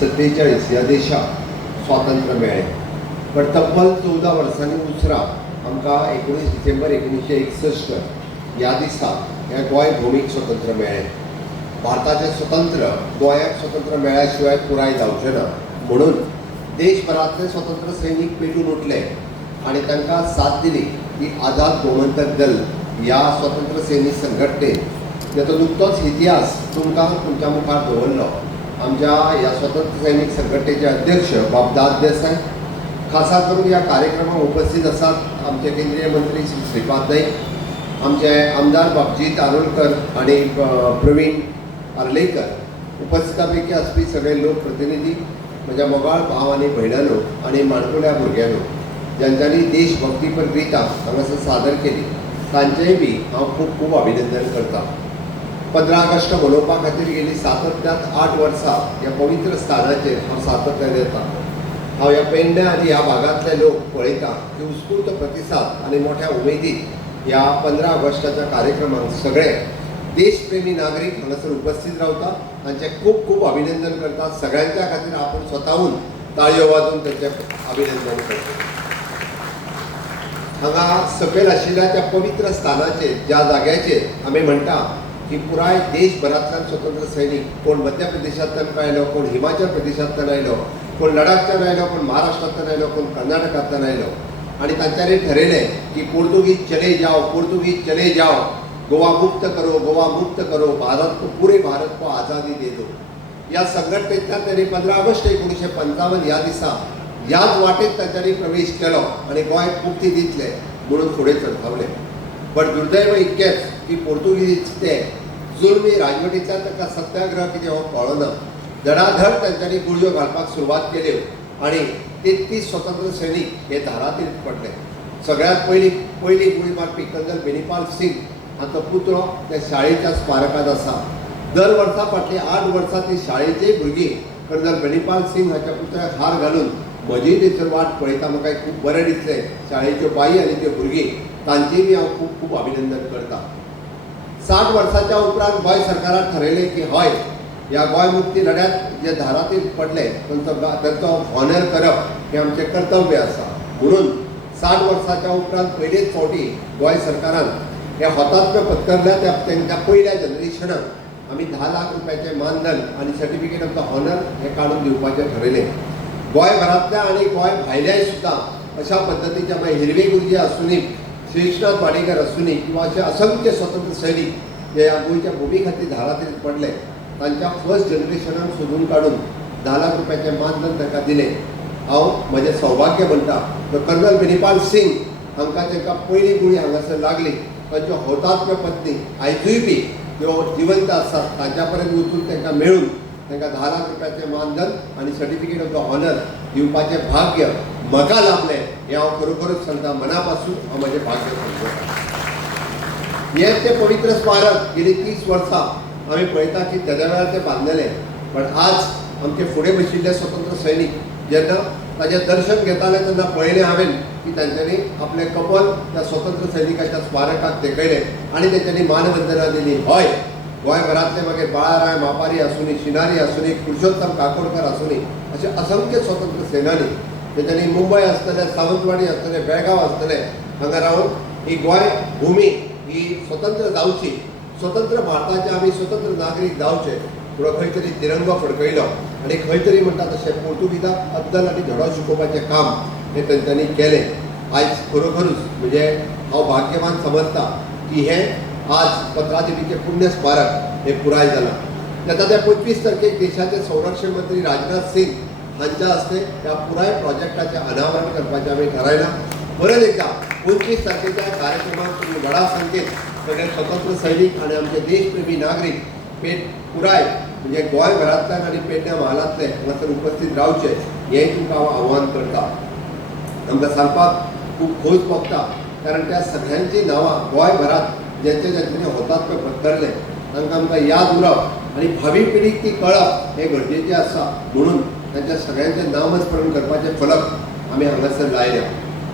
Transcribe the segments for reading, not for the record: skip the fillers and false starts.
1947 ह्या देशाक स्वातंत्र्य मेळ्ळें. पण तब्बल 14 वर्सांनी उसरा आमकां 19 डिसेंबर 1961 ह्या दिसा हें गोंय भौमीक स्वतंत्र मेळ्ळें. भारताचें स्वतंत्र गोंयाक स्वतंत्र मेळ्ळ्या शिवाय पुराय जावचें ना. म्हणून देशभरांतले स्वतंत्र सैनीक पेटून उठले आनी तांकां साथ दिली की आझाद गोमंतक दल ह्या स्वतंत्र सैनीक संघटनेन जाचो नुकतोच इतिहास तुमकां तुमच्या मुखार दवरलो. आमच्या ह्या स्वतंत्र सैनीक संघटनेचे अध्यक्ष बाबदाद देसाय, खासा करून ह्या कार्यक्रमाक उपस्थित आसात आमचे केंद्रीय मंत्री श्री श्रीपाद नाईक, आमचे आमदार बाबजी तारोलकर आणि प्रवीण आर्लेकर, उपस्थिता पैकी आसपी सगळे लोक प्रतिनिधी, म्हज्या मोगाळ भाव आनी भयणांनो आनी माणकुल्या भुरग्यांनो, ज्यांच्यांनी देशभक्तीपर गितां हांगासर सादर केली, तांचेंय बी हांव खूब खूब अभिनंदन करतां. 15 ऑगस्ट मनोवपा खातीर गेली सातत्यांत 8 वर्सां ह्या पवित्र स्थानाचेर हांव सातत्यान येता. हांव ह्या पेडण्या आनी ह्या भागांतले लोक पळयता की उत्स्फूर्त प्रतिसाद आनी मोठ्या उमेदीन ह्या 15 ऑगस्टाच्या कार्यक्रमाक सगळे देशप्रेमी नागरीक हांगासर उपस्थित रावता. तांचे खूब खूब अभिनंदन करता. सगळ्यांच्या खातीर आपण स्वताहून ताळयो वाजोवन तांचें अभिनंदन करता. हांगा सकयल आशिल्ल्या त्या पवित्र स्थानाचेर, ज्या जाग्याचेर आमी म्हणटा की पुराय देशभरांतल्यान स्वतंत्र सैनीक, कोण मध्य प्रदेशांतल्यान आयलो, कोण हिमाचल प्रदेशांतल्यान आयलो, कोण लडाखच्यान आयलो, कोण महाराष्ट्रांतल्यान आयलो, कोण कर्नाटकांतल्यान आयलो, आनी तांच्यांनी ठरयलें की पोर्तुगीज चले जाओ, पोर्तुगीज चले जाओ, गोवा मुक्त करो, गोवा मुक्त करो, भारत को, पूरे भारत को आज़ादी दे दो. ह्या संघटनेंतल्यान त्यांनी 15 ऑगस्ट 1955 ह्या दिसा ह्याच वाटेत तांच्यांनी प्रवेश केलो आनी गोंयाक मुक्ती दितले म्हणून फुडें सरकावले. पण दुर्दैव इतकेंच की पोर्तुगीज ते जुलमी राजवटींतल्यान तांकां सत्याग्रह कितें हो कळ्ळो ना. धडाधड तांच्यांनी गुळयो घालपाक सुरवात केल्यो आनी 33 स्वतंत्र सैनीक हे धारातीर पडले. सगळ्यांत पयली गुळी मारपी कर्नल बेनीपाल सिंग हाचो पुतळो त्या शाळेच्या स्मारकांत आसा. दर वर्सा फाटलीं 8 वर्सां ती शाळेचीं भुरगीं कर्नल बेनीपाल सिंग हाच्या पुतळ्याक हार घालून म्हजी थंयसर वाट पळयता. म्हाका खूब बरें दिसलें. शाळेच्यो बाई आनी त्यो भुरगीं तांचेय बी हांव खूब खूब अभिनंदन करतां. 60 वर्सांच्या उपरांत गोंय सरकारान ठरयलें की हय, ह्या गोंय मुक्ती लढ्यात जे धारातीर पडले तांचो हॉनर करप हें आमचें कर्तव्य आसा. म्हणून 60 वर्सांच्या उपरांत पयलेच फावटी गोंय सरकारान हे हुतात्म्य पत्करल्या त्या पयल्या जनरेशनाक आमी 10 लाख रुपयाचें मानधन आनी सर्टिफिकेट ऑफ द हॉनर हें काडून दिवपाचें ठरयलें. गोंयभरांतल्या आनी गोंय भायल्याय सुद्दां अशा पद्दतीच्या मागीर हिरवे गुरुजी आसूनी, श्रीनाथ वाडेकर आसूनी किंवा अशे असंख्य स्वतंत्र सैनीक जे ह्या गोंयच्या भुमी खातीर धारातीर पडले, तांच्या फर्स्ट जनरेशनाक सोदून काडून 10 लाख रुपयाचें मानधन तांकां दिलें. हांव म्हजें सौभाग्य म्हणटा कर्नल बेनीपाल सिंग हांकां तांकां पयली गुळी हांगासर लागली. तांच्यो हुतात्म्य पत्नी आयजूय बी त्यो जिवंत आसात. तांच्या पर्यंत वचून तांकां मेळून तांकां 10 लाख रुपयाचें मानधन आनी सर्टिफिकेट ऑफ द हॉनर दिवपाचें भाग्य म्हाका लाभलें हें हांव खरोखरच सांगता. मना पासून हांव म्हजें भाग्य समजता. हें तें पवित्र स्मारक गेली 30 वर्सां आमी पळयता की तेद्या वेळार तें बांदलेलें. पण आज आमचे फुडें बशिल्ले स्वतंत्र सैनीक जेन्ना ताचें दर्शन घेताले तेन्ना पळयलें हांवें की तांच्यांनी आपलें कपल त्या स्वतंत्र सैनिकाच्या स्मारकाक तेकयलें आनी तांच्यांनी मानवंदना दिली. हय, गोंयभरांतले मागीर बाळाराय मापारी आसूनी, शिनारी आसूनी, पुरुषोत्तम काकोडकर आसूनी, अशे असंख्य स्वतंत्र सेनानी तांच्यांनी मुंबय आसतले, सावंतवाडी आसतले, बेळगांव आसतले, हांगा रावन ही गोंय भुमी ही स्वतंत्र जावची, स्वतंत्र भारताचे आमी स्वतंत्र नागरीक जावचे म्हणून खंय तरी तिरंगो फडकयलो आनी खंय तरी म्हणटा तशें पोर्तुगीजाक अद्दल आनी धडो शिकोवपाचें काम हें तांच्यांनी केलें. आयज खरोखरूच म्हणजे हांव भाग्यवान समजता की हें आज 15 देवीचें पुण्य स्मारक हें पुराय जालां. तेन्ना त्या 25 तारखेक देशाचे संरक्षण मंत्री राजनाथ सिंग हांच्या हस्ते ह्या पुराय प्रोजेक्टाचें अनावरण करपाचें आमी थारायलां. परत एकदा 25 तारखेच्या कार्यक्रमाक तुमी व्हडा संख्येन सगळे स्वतंत्र सैनीक आनी आमचे देशप्रेमी नागरीक पुराय म्हणजे गोंयभरांतल्यान आनी पेडण्या म्हालांतले हांगासर उपस्थित रावचे हें तुमकां हांव आव्हान करतां. आमकां सांगपाक खूब खोस भोगता कारण त्या सगळ्यांची नांवां गोंयभरांत ज्यांचे ज्यांच्यानी हुतात्म्य पत्करले तांकां आमकां याद उरप आनी भावी पिढीक ती कळप हें गरजेचें आसा. म्हणून तांच्या सगळ्यांचें नामस्मरण करपाचे फलक आमी हांगासर लायल्या.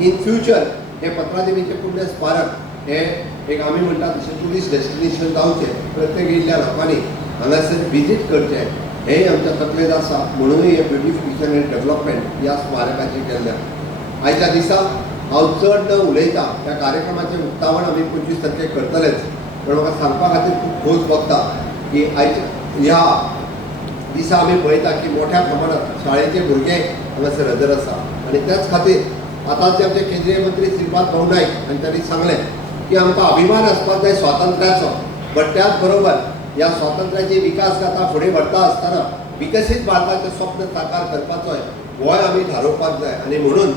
इन फ्युचर हे 15 देवीचें पुण्य स्मारक हें एक आमी म्हणटा तशें ट्युरिस्ट डेस्टिनेशन जावचें. प्रत्येक येयल्ल्या लोकांनी हांगासर विजीट करचें हेंय आमच्या तकलेंत आसा, म्हणूनय हे ब्युटिफिकेशन एंड डेव्हलपमेंट ह्या स्मारकाचें केल्लें. आयच्या दिसा हांव चड न उलयता, त्या कार्यक्रमाचें उक्तावण आमी 25 तारखेक करतलेच, पण म्हाका सांगपा खातीर खूब खोस भोगता की आयच्या ह्या दिसा आमी पळयता की मोठ्या प्रमाणांत शाळेचे भुरगे हांगासर हजर आसा. आनी त्याच खातीर आतांचे आमचे केंद्रीय मंत्री श्रीपाद भाऊ नायक हांणी तांणी सांगलें की आमकां अभिमान आसपाक जाय स्वातंत्र्याचो, बट त्याच बरोबर ह्या स्वातंत्र्याची विकास गाथा फुडें व्हरता आसतना विकसीत भारताचें स्वप्न साकार करपाचो गोंय आमी थारोवपाक जाय. आनी म्हणून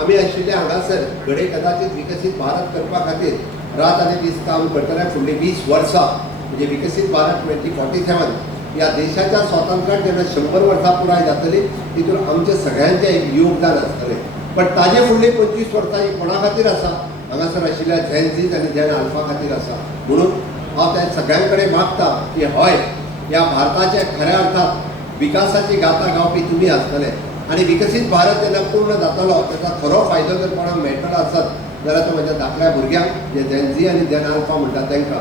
आमी आशिल्ले हांगासर घडये कदाचित विकसीत भारत करपा खातीर रात आनी दीस काम करतले. फुडलीं 20 वर्सां म्हणजे विकसीत भारत 2047 ह्या देशाच्या स्वातंत्र्याक जेन्ना 100 वर्सां पुराय जातली तितून आमचे सगळ्यांचें एक योगदान आसतलें. पण ताजे फुडलीं 25 वर्सां ही कोणा खातीर आसा? हांगासर आशिल्ल्या झेन झीज आनी झेन अल्फा खातीर आसा. म्हणून हांव त्या सगळ्यां कडेन मागता की हय, ह्या भारताचे खऱ्या अर्थात विकासाची गाथा गावपी तुमी आसतले. आनी विकसीत भारत जेन्ना पूर्ण जातलो ताचा खरो फायदो जर कोणाक मेळटलो आसत जाल्यार तो म्हज्या धाकट्या भुरग्यांक जे झेन झी आनी झेन अल्फा म्हणटा तांकां.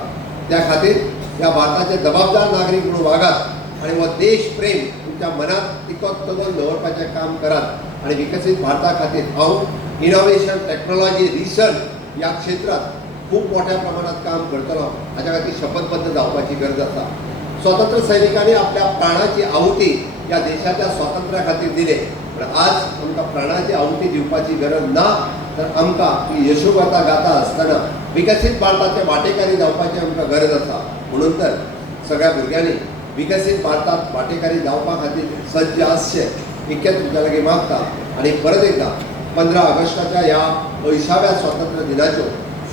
त्या खातीर ह्या भारताचे जबाबदार नागरीक म्हणून वागात आनी हो देश प्रेम तुमच्या मनात तिकोच तगोवन दवरपाचें काम करात. आनी विकसीत भारता खातीर हांव इनोव्हेशन, टॅक्नॉलॉजी, रिसर्च ह्या क्षेत्रात खूब मोठ्या प्रमाणात काम करतलो. हाच्या खातीर शपथबद्ध जावपाची गरज आसा. स्वातंत्र्य सैनिकांनी आपल्या प्राणाची आहुती ह्या देशाच्या स्वातंत्र्या खातीर दिले, पण आज आमकां प्राणाची आहुती दिवपाची गरज ना. तर आमकां ही यशोगाथा गाथा आसतना विकसीत भारताचे वांटेकारी जावपाची आमकां गरज आसा. म्हणून तर सगळ्या भुरग्यांनी विकसीत भारतात वांटेकारी जावपा खातीर सज्ज आसचे इतकें तुमच्या लागीं मागता. आनी परत एकदा 15 ऑगस्टाच्या ह्या 80व्या स्वातंत्र्य दिनाच्यो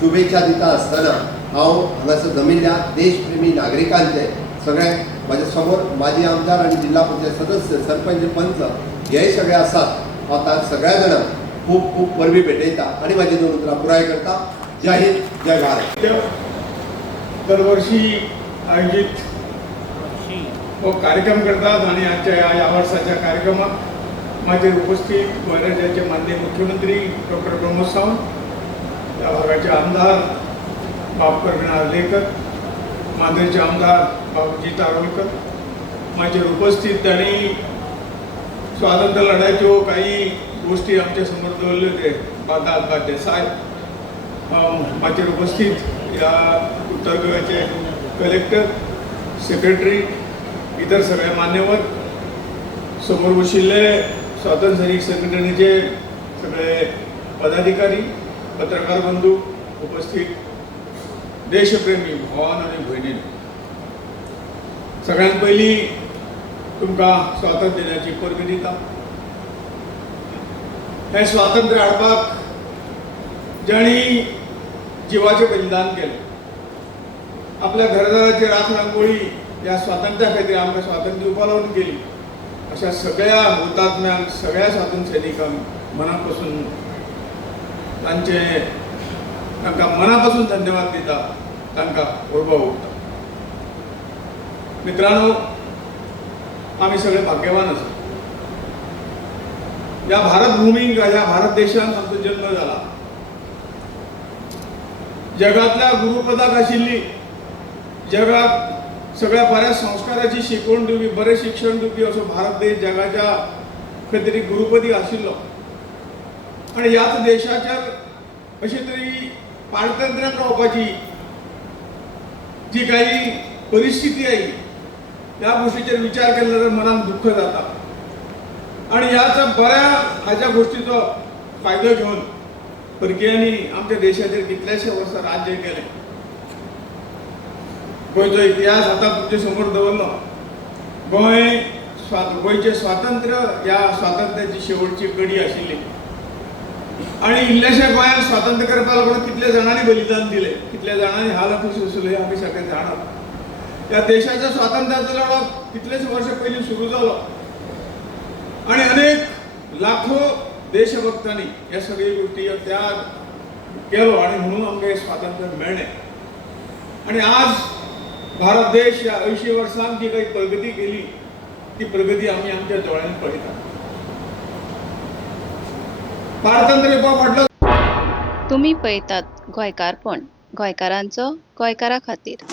शुभेच्छा दिता आसतना हांव हांगासर जमिल्ल्या देशप्रेमी नागरिकांचे सगळे म्हाजे समोर माजी आमदार आनी जिल्हा परिषद सदस्य, सरपंच, पंच हेय सगळे आसात. हांव तांकां सगळ्या जाणांक खूब खूब परबी भेटयता आनी म्हाजी 2 उतरां पुराय करता. जय हिंद, जय भारत. दरवर्षी आयोजित हो कार्यक्रम करतात आणि आजच्या या वर्षाच्या कार्यक्रमात माझे उपस्थित गोंय राज्याचे माननीय मुख्यमंत्री डॉक्टर प्रमोद सावंत, या भागाचे आमदार बापकर नार्वेकर, मांद्रेचे आमदार बाबूजी तारोलकर, माझे उपस्थित आणि स्वातंत्र्य लढ्याच्यो काही गोष्टी आमच्या समोर दवरल्यो ते बादा देसाय, माझे उपस्थित या उत्तर गोव्याचे कलेक्टर, सेक्रेटरी, इतर सगळे मान्यवर, समोर बशिल्ले स्वातंत्र्य सैनिक संघटनेचे सगळे पदाधिकारी, पत्रकार बंधू, उपस्थित देशप्रेमी भावान आणि भयणीन, सगळ्यांत पयलीं तुमकां स्वातंत्र्य दिनाची परबी दिता. हे स्वातंत्र्य हाडपाक जाणी जिवाचें बलिदान केलें, आपल्या घरदाराची राख रांगोळी ह्या स्वातंत्र्या खातीर आमकां स्वातंत्र्य दिवपा लागून केली. अशा सगळ्या हुतात्म्यांक, सगळ्या स्वातंत्र्य सैनिकांक मनापासून तांकां मनापासून धन्यवाद दिता, तांकां उर्बा ओंपता. मित्रांनो, आमी सगळे भाग्यवान आसा. ह्या भारत भूमीक, ह्या भारत देशांत आमचो जन्म जाला. जगातल्या गुरुपदाक आशिल्ली, जगात सगळ्या बऱ्या संस्काराची शिकवण दिवपी, बरें शिक्षण दिवपी असो भारत देश जगाच्या खंय तरी गुरुपदी आशिल्लो. आनी ह्याच देशाच्या अशी तरी पारतंत्र्यान रावपाची जी काही परिस्थिती आयली, ह्या गोष्टीचेर विचार केलो जाल्यार मनाक दुख्ख जाता. आनी ह्याच बऱ्या हाच्या गोष्टीचो फायदो घेवन परकीयांनी आमच्या देशाचेर कितलेशे वर्सां राज्य केलें. गोंयचो इतिहास आतां तुमचे समोर दवरलो. गोंयचें स्वातंत्र्य ह्या स्वातंत्र्याची शेवटची कडी आशिल्ली. आनी इल्लेशे गोंयांक स्वातंत्र्य करपा लागून कितले जाणांनी बलिदान दिलें, कितले जाणांनी हाल अपयश सोंसले, आमी सगळे जाणात. ह्या देशाच्या स्वातंत्र्याचो लढो कितलेच वर्ष पयलीं सुरू जालो आनी अनेक लाखो देशभक्तांनी ह्या सगळी गोष्टी त्याग केलो आनी म्हणून आमकां हें स्वातंत्र्य मेळ्ळें. आनी आज भारत देश ह्या 80 वर्सांत जी काही प्रगती केली, ती प्रगती आमी आमच्या दोळ्यांनी पळयता. पारतंत्र्य फाटलो. तुम्ही पळयतात गोंयकारपण, गोंयकारांचो गोंयकारा खातीर.